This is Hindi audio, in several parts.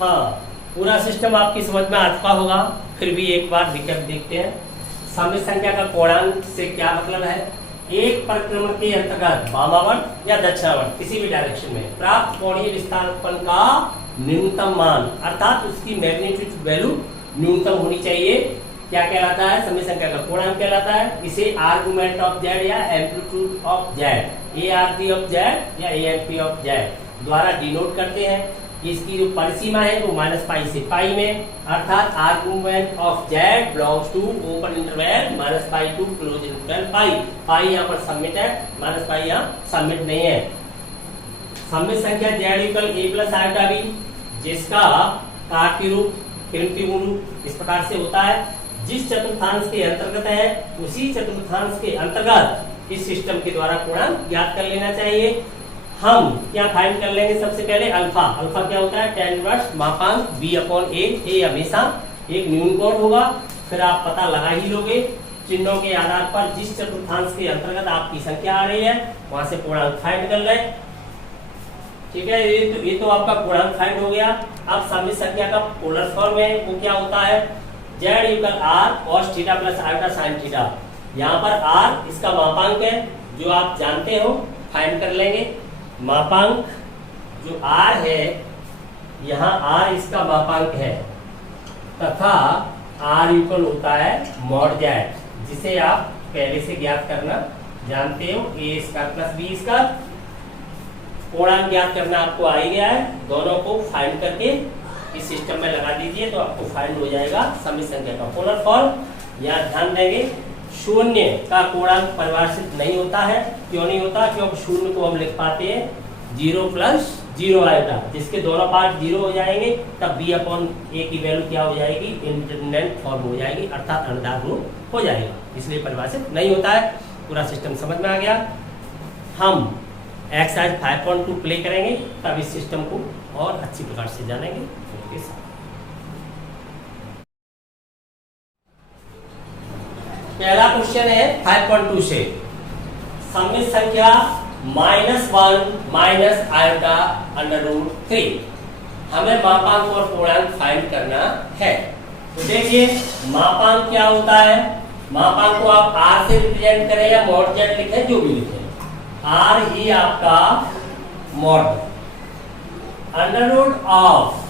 हाँ, पूरा सिस्टम आपकी समझ में आ चुका होगा, फिर भी एक बार रिकैप देखते हैं। सममित संख्या का कोणांक से क्या मतलब है? एक परिक्रमण के अंतर्गत वामावर्त या दक्षिणावर्त किसी भी डायरेक्शन में प्राप्त कोणीय विस्थापन का न्यूनतम मान, अर्थात उसकी मैग्नीट्यूड वैल्यू न्यूनतम होनी चाहिए। क्या कहलाता है? सममित संख्या का कोणांक कहलाता है। इसे आर्गुमेंट ऑफ जेड या amplitude of Z, ARG of Z या AMP ऑफ जेड द्वारा डिनोट करते हैं। इसकी जो परिसीमा है वो -पाई से पाई में, अर्थात argument of Z belongs to open interval -pi to close interval pi. Pi यहाँ पर सबमिट है, -पाई यहाँ सबमिट नहीं है। सममित संख्या Z equal a plus iota B, जिसका कार्तीय रूप इस प्रकार से होता है। जिस चतुर्थांश के अंतर्गत है उसी चतुर्थांश के अंतर्गत इस सिस्टम के द्वारा पूर्णांक ज्ञात कर लेना चाहिए। हम क्या फाइंड कर लेंगे? सबसे पहले अल्फा। अल्फा क्या होता है? tan इनवर्स मापांक b/a। ए हमेशा एक न्यून कोण होगा, फिर आप पता लगा ही लोगे चिन्हों के आधार पर। जिस चतुर्थांश के अंतर्गत आपकी संख्या आ रही है वहां से पूर्णांक फाइंड कर लें। ठीक है, ये तो आपका पूर्णांक फाइंड हो गया। अब सममित संख्या का पोलर फॉर्म है, वो क्या होता है? z equal r cos theta plus iota sin theta. यहाँ पर r इसका मापांक है, जो आप जानते हो, फाइंड कर लेंगे। मापांक जो r है, यहाँ r इसका मापांक है, तथा r इक्वल होता है मॉड z, जिसे आप पहले से ज्ञात करना जानते हो। a square plus b square. पूर्णांक ज्ञात करना आपको आ ही गया है। दोनों को फाइंड करके इस सिस्टम में लगा दीजिए तो आपको फाइंड हो जाएगा सममित संख्या का पोलर फॉर्म। यहाँ ध्यान देंगे, शून्य का पूर्णांक परिभाषित नहीं होता है। क्यों नहीं होता? क्योंकि शून्य को हम लिख पाते हैं 0 प्लस 0 आयोटा, जिसके दोनों पार्ट 0 हो जाएंगे, तब b/a की वैल्यू क्या हो जाएगी? इंडिटरमिनेंट फॉर्म हो जाएगी, अर्थात अनंत रूप हो जाएगा, इसलिए परिभाषित नहीं होता है। पूरा सिस्टम समझ में आ गया। हम एक्सरसाइज 5.2 प्ले करेंगे, तब इस सिस्टम को और अच्छी प्रकार से जानेंगे। पहला क्वेश्चन है 5.2 से, सममित संख्या -1 माइनस आयोटा √3। हमें मापांक और पूर्णांक फाइंड करना है। तो देखिए मापांक क्या होता है? मापांक को आप r से रिप्रेजेंट करें या मॉड z लिखें, जो भी लिखें, r ही आपका mod √of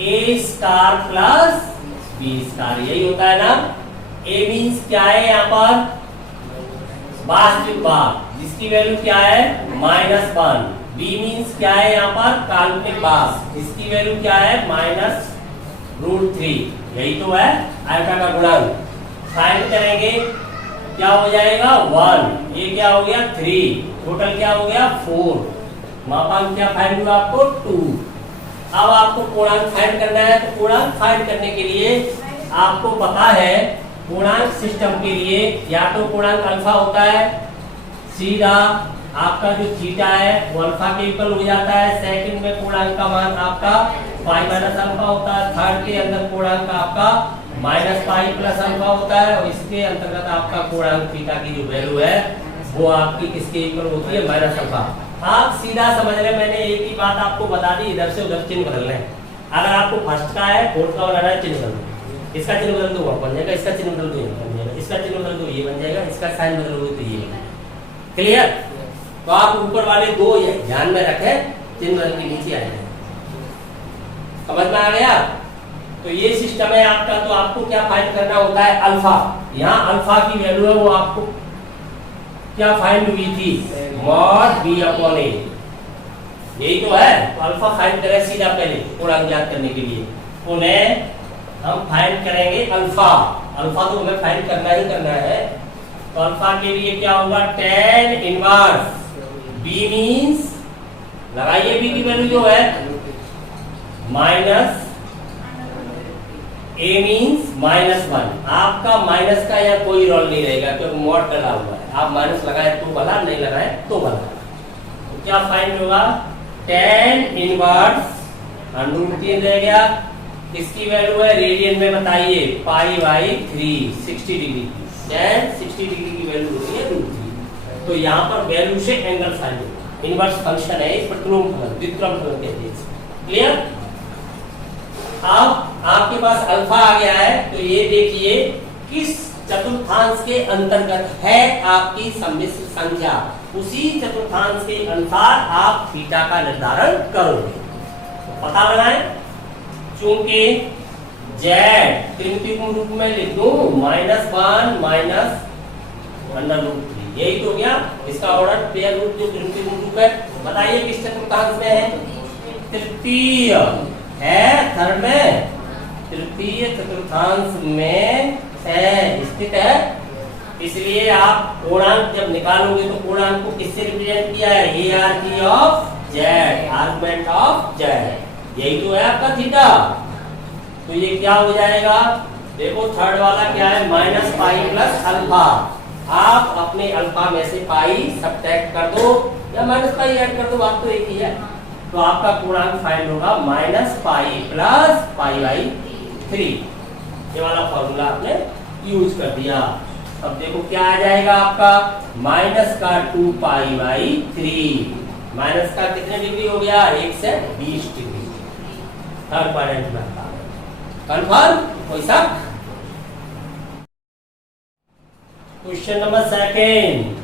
a star plus b star, यही होता है ना। a मीन्स क्या है? यहाँ पर वास्तविक भाग, जिसकी वैल्यू क्या है? -1। b मीन्स क्या है? यहाँ पर काल्पनिक भाग, इसकी वैल्यू क्या है? -√3। यही तो है आयोटा का गुणांक। फाइंड करेंगे, क्या हो जाएगा? 1। ये क्या हो गया? 3। टोटल क्या हो गया? 4। मापांक क्या फाइंड हुआ आपको? 2। अब आपको पूर्णांक फाइंड करना है। तो पूर्णांक फाइंड करने के लिए आपको पता है, पूर्णांक सिस्टम के लिए या तो पूर्णांक अल्फा होता है, सीधा आपका जो थीटा है वो अल्फा के इक्वल हो जाता है। सेकंड में पूर्णांक का मान आपका पाई माइनस अल्फा होता है। थर्ड के अंदर पूर्णांक आपका -पाई प्लस अल्फा होता है, और इसके अंतर्गत आपका पूर्णांक थीटा की जो वैल्यू है वो आपकी किसके इक्वल होती है? Minus alpha. आप सीधा समझ रहे, मैंने एक ही बात आपको बता दी, इधर से उधर चिन्ह बदल रहे हैं। अगर आपको फर्स्ट का है, फोर्थ का बनाना है, चिन्ह बदल दो। इसका चिन्ह बदल दो, बन जाएगा। इसका चिन्ह बदल दो, ये बन जाएगा। इसका चिन्ह बदल दो, ये बन जाएगा। इसका साइन बदल दो तो ये बन जाएगा। क्लियर? तो आप ऊपर वाले दो ध्यान में रखें, चिन्ह बदल के नीचे आ जाएगा। समझ में आ गया? तो ये सिस्टम है आपका। तो आपको क्या फाइंड करना होता है? अल्फा। यहाँ अल्फा की वैल्यू है, वो आपको क्या फाइंड हुई थी? Mod b/a। यही तो है। तो अल्फा फाइंड करें सीधा पहले पूर्णांक ज्ञात करने के लिए। उन्हें हम फाइंड करेंगे अल्फा। अल्फा तो हमें फाइंड करना ही करना है। तो अल्फा के लिए क्या होगा? tan इनवर्स b मींस, लगाइए b की वैल्यू जो है, माइनस a मींस -1। आपका माइनस का यहाँ कोई रोल नहीं रहेगा, क्योंकि मॉड डला हुआ है। आप माइनस लगाए तो भला, नहीं लगाए तो भला। तो क्या फाइंड होगा? tan इनवर्स √3 रह गया। इसकी वैल्यू है रेडियन में, बताइए, π/3 60 डिग्री। tan 60 डिग्री की वैल्यू होती है √3। तो यहाँ पर वैल्यू से एंगल फाइंड होगा। इनवर्स फंक्शन है, प्रतिलोम फलन, व्युत्क्रम फलन कहते हैं। क्लियर? अब आपके पास अल्फा आ गया है, तो ये देखिए किस चतुर्थांश के अंतर्गत है आपकी सम्मिश्र संख्या, उसी चतुर्थांश के अनुसार आप थीटा का निर्धारण करोगे। तो पता लगाएं, चूंकि जेड त्रिमितीय रूप में लिख दूं -1 माइनस √3, यही तो गया इसका ऑर्डर पेयर रूप जो त्रिमितीय रूप है। बताइए किस चतुर्थांश में है? तृतीय है, थर्ड में तृतीय चतुर्थांश में है, स्थित है। इसलिए आप पूर्णांक जब निकालोगे तो पूर्णांक को किससे रिप्रेजेंट किया है? ए आर की of Z, argument of Z, यही तो है आपका थीटा। तो ये क्या हो जाएगा? देखो थर्ड वाला क्या है? -Pi plus alpha. आप अपने अल्फा में से पाई सब्ट्रैक्ट कर दो या -पाई ऐड कर दो, बात तो एक ही है। तो आपका पूर्णांक फाइंड होगा -पाई प्लस पाई/3। ये वाला फॉर्मूला आपने यूज कर दिया। अब देखो क्या आ जाएगा आपका, माइनस का 2पाई/3, माइनस का कितने डिग्री हो गया? 1 से 20 डिग्री। थर्ड क्वाड्रेंट में कंफर्म? कोई शक? Question number second,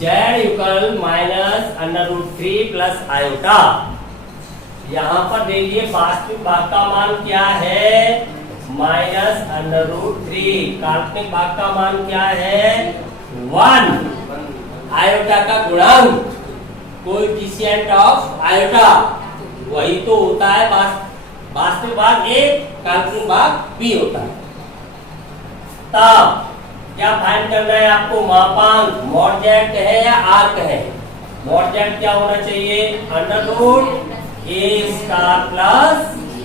Z equal -√3 plus iota. यहाँ पर देखिए वास्तविक भाग का मान क्या है? -√3। काल्पनिक भाग का मान क्या है? 1। आयोटा का गुणांक, कोएफिशिएंट ऑफ आयोटा, वही तो होता है वास्तविक भाग A, काल्पनिक भाग B होता है। तब क्या फाइंड करना है आपको? मापांक मॉड जेड कहे या आर कहे? मॉड जेड क्या होना चाहिए? √A² plus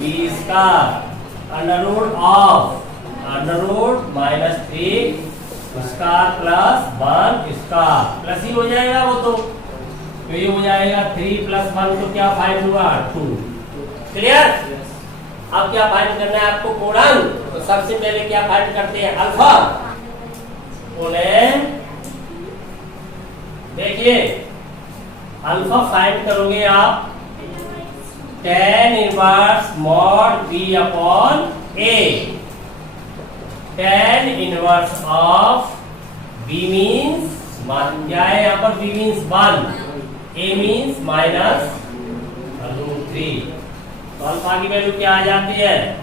B², √of √-3² plus 1² plus ही हो जाएगा वो तो ये हो जाएगा 3 + 1, तो क्या फाइंड हुआ? 2। क्लियर? अब क्या फाइंड करना है आपको? पूर्णांक। तो सबसे पहले क्या फाइंड करते हैं? अल्फा। उन्हें देखिए अल्फा फाइंड करोगे आप tan inverse mod B/A। tan inverse of B means क्या है यहाँ पर? B means 1, A means -√3। तो अल्फा की वैल्यू क्या आ जाती है?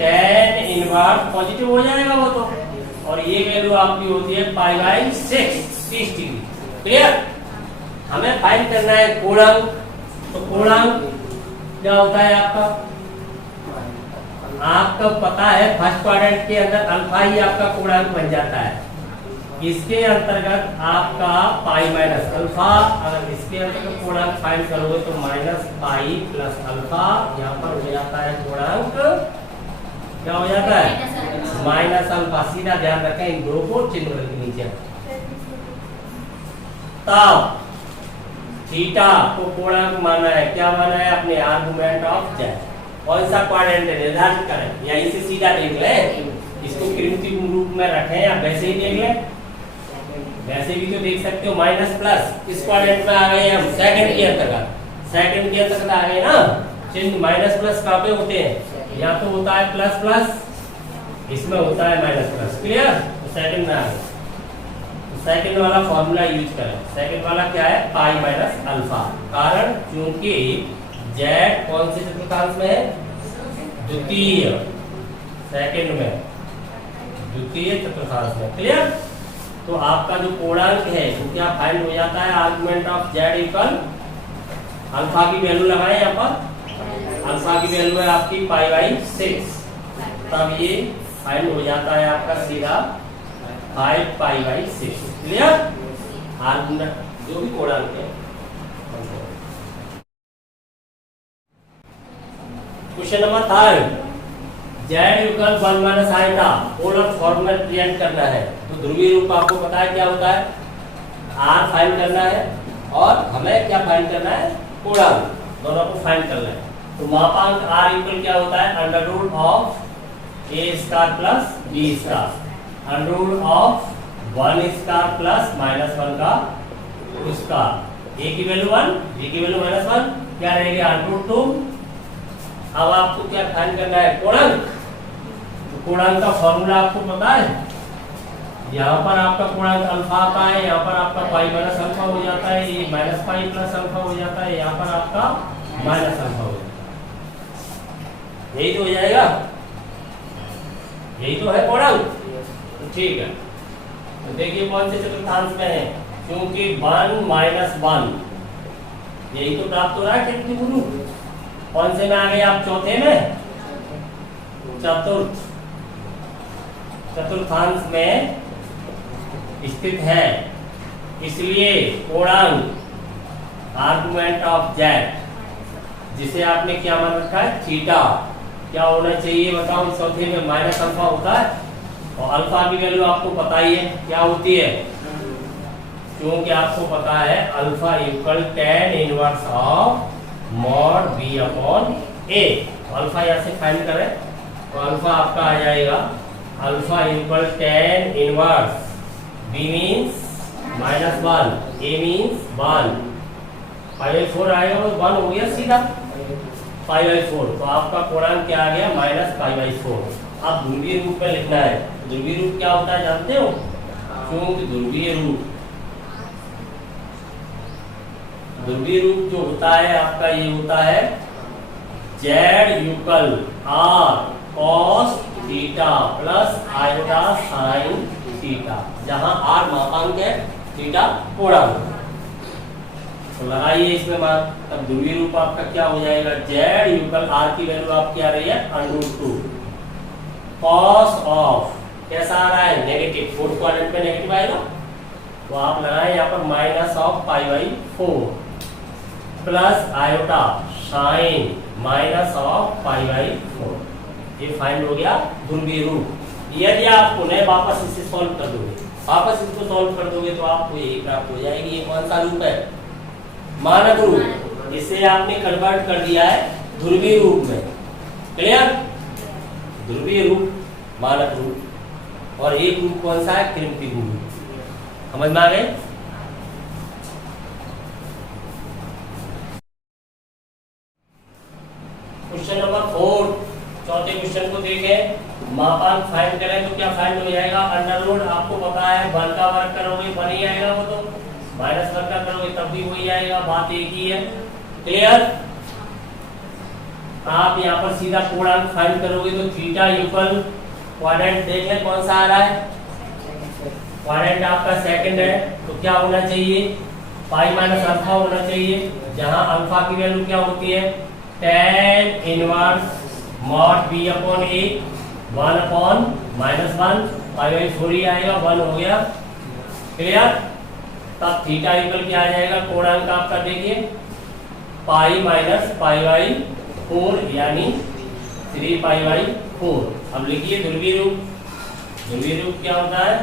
tan इनवर्स पॉजिटिव हो जाएगा वो तो, और ये वैल्यू आपकी होती है पाई/6, 30 डिग्री। क्लियर? हमें फाइंड करना है पूर्णांक। तो पूर्णांक क्या होता है आपका? आपको पता है फर्स्ट क्वाड्रेंट के अंदर अल्फा ही आपका पूर्णांक बन जाता है। इसके अंतर्गत आपका पाई माइनस अल्फा, अगर इसके अंतर्गत पूर्णांक फाइंड करोगे तो -पाई प्लस अल्फा, यहाँ पर हो जाता है पूर्णांक क्या हो जाता है? Minus alpha. सीधा ध्यान रखें, इन दो को चिन्ह के नीचे। तब थीटा को पूर्णांक माना है, क्या माना है? अपने आर्गुमेंट ऑफ जेड। कौन सा क्वाड्रेंट है निर्धारित करें, यहीं से सीधा देख ले। इसको त्रिमितीय रूप में रखें या वैसे ही देख ले, वैसे भी तो देख सकते हो। माइनस प्लस किस क्वाड्रेंट में आ गए हम? सेकंड के अंतर्गत। सेकंड के अंतर्गत आ गए ना। चिन्ह माइनस प्लस कहाँ पे होते हैं? या तो होता है प्लस प्लस, इसमें होता है माइनस प्लस। क्लियर? तो सेकंड में आ गए, तो सेकंड वाला फॉर्मूला यूज करें। सेकंड वाला क्या है? Pi minus alpha. कारण क्योंकि जेड कौन से चतुर्थांश में है? द्वितीय, सेकंड में द्वितीय चतुर्थांश में। क्लियर? तो आपका जो पूर्णांक है वो क्या फाइंड हो जाता है? Argument of Z equal alpha की वैल्यू लगाएं यहाँ पर। अल्फा की वैल्यू है आपकी पाई/6, तब ये फाइंड हो जाता है आपका सीधा 5पाई/6। क्लियर? आर्गुमेंट जो भी पूर्णांक है। Question number 3, Z equal 1 - iota, polar form में रिप्रेजेंट करना है। तो ध्रुवीय रूप आपको पता है क्या होता है? आर फाइंड करना है और हमें क्या फाइंड करना है? पूर्णांक। दोनों को फाइंड करना है। तो मापांक आर इक्वल क्या होता है? √A² plus B², √of 1² plus -1 का स्क्वायर। A की वैल्यू 1, B की वैल्यू -1, क्या रहेगी? √2 अब आपको क्या फाइंड करना है, कोणांक। तो कोणांक का फॉर्मूला आपको पता है, यहाँ पर आपका पूर्णांक अल्फा आता है, यहाँ पर आपका पाई माइनस अल्फा हो जाता है, ये माइनस पाई प्लस अल्फा हो जाता है, यहाँ पर आपका माइनस अल्फा हो जाता है। यही तो हो जाएगा, यही तो है पूर्णांक। तो ठीक है, तो देखिए कौन से चतुर्थांश में है, क्योंकि 1 माइनस 1 यही तो प्राप्त हो रहा है कितनी गुरु। कौन से में आ गए आप, चौथे में, चतुर्थांश में स्थित है, इसलिए कोणांक आर्गुमेंट ऑफ जेड, जिसे आपने क्या मान रखा है, थीटा, क्या होना चाहिए बताओ। चौथे में माइनस अल्फा होता है, और अल्फा की वैल्यू आपको पता ही है क्या होती है, क्योंकि आपको पता है alpha equal tan inverse of mod B upon A. Alpha यहाँ से फाइंड करें तो अल्फा आपका आ जाएगा, alpha equal tan inverse b means -1, a means 1, 5/4 आएगा तो 1 हो गया सीधा, 5/4। तो आपका कोणांक क्या आ गया, -5/4। अब ध्रुवीय रूप में लिखना है। ध्रुवीय रूप क्या होता है जानते हो, क्योंकि ध्रुवीय रूप जो होता है आपका, ये होता है Z equal r cos theta plus iota sine theta, जहां r मापांक है, थीटा कोणांक। तो लगाइए इसमें मान, तब ध्रुवीय रूप आपका क्या हो जाएगा, जेड यूकल r की वैल्यू आपकी आ रही है √2 cos ऑफ, कैसा आ रहा है, नेगेटिव, फोर्थ क्वाड्रेंट में नेगेटिव आएगा, तो आप लगाए यहाँ पर -π/4 प्लस आयोटा साइन -π/4। ये फाइंड हो गया ध्रुवीय रूप। यदि आप उन्हें वापस इसे सॉल्व कर दोगे, वापस इसको सॉल्व कर दोगे तो आपको यही प्राप्त हो जाएगी। ये कौन सा रूप है, मानक रूप। इसे आपने कन्वर्ट कर दिया है ध्रुवीय रूप में, क्लियर। ध्रुवीय रूप, मानक रूप, और एक रूप कौन सा है, कृत्रिम रूप। समझ में आ गए। क्वेश्चन नंबर 4, चौथे क्वेश्चन को देखें। मापांक फाइंड करें तो क्या फाइंड हो जाएगा, अंडर रूट आपको पता है 1 का वर्ग करोगे 1 ही आएगा, वो तो माइनस 1 का करोगे तब भी वही आएगा, बात एक ही है, क्लियर। आप यहाँ पर सीधा पूर्णांक फाइंड करोगे तो थीटा इक्वल क्वाड्रेंट देख लें कौन सा आ रहा है, क्वाड्रेंट आपका सेकंड है, तो क्या होना चाहिए, पाई माइनस अल्फा होना चाहिए, जहां अल्फा की वैल्यू क्या होती है, tan inverse mod b upon a, 1 upon -1, π/4 ही आएगा, 1 हो गया, क्लियर। तब थीटा इक्वल क्या आ जाएगा, कोणांक आपका देखिए पाई माइनस π/4 यानी 3π/4। अब लिखिए ध्रुवीय रूप। ध्रुवीय रूप क्या होता है,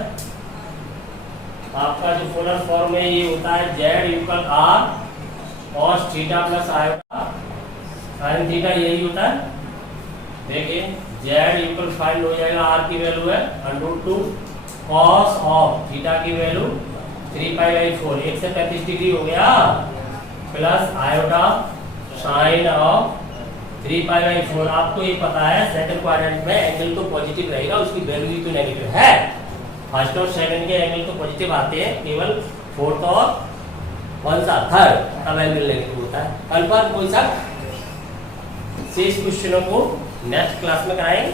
आपका जो पोलर फॉर्म में ये होता है Z equal r cos theta plus iota sine theta, यही होता है। देखिए जेड इक्वल फाइंड हो जाएगा, r की वैल्यू है √2 cos ऑफ थीटा की वैल्यू 3π/4, 1 से 35 डिग्री हो गया, प्लस आयोटा साइन ऑफ 3π/4। आपको ये पता है सेकंड क्वाड्रेंट में एंगल तो पॉजिटिव रहेगा, उसकी वैल्यू ही तो नेगेटिव है। फर्स्ट और सेकंड के एंगल तो पॉजिटिव आते हैं, केवल फोर्थ और कौन सा, थर्ड, तब एंगल नेगेटिव होता है। कल पर कोई सा शेष क्वेश्चनों को नेक्स्ट क्लास में कराएंगे।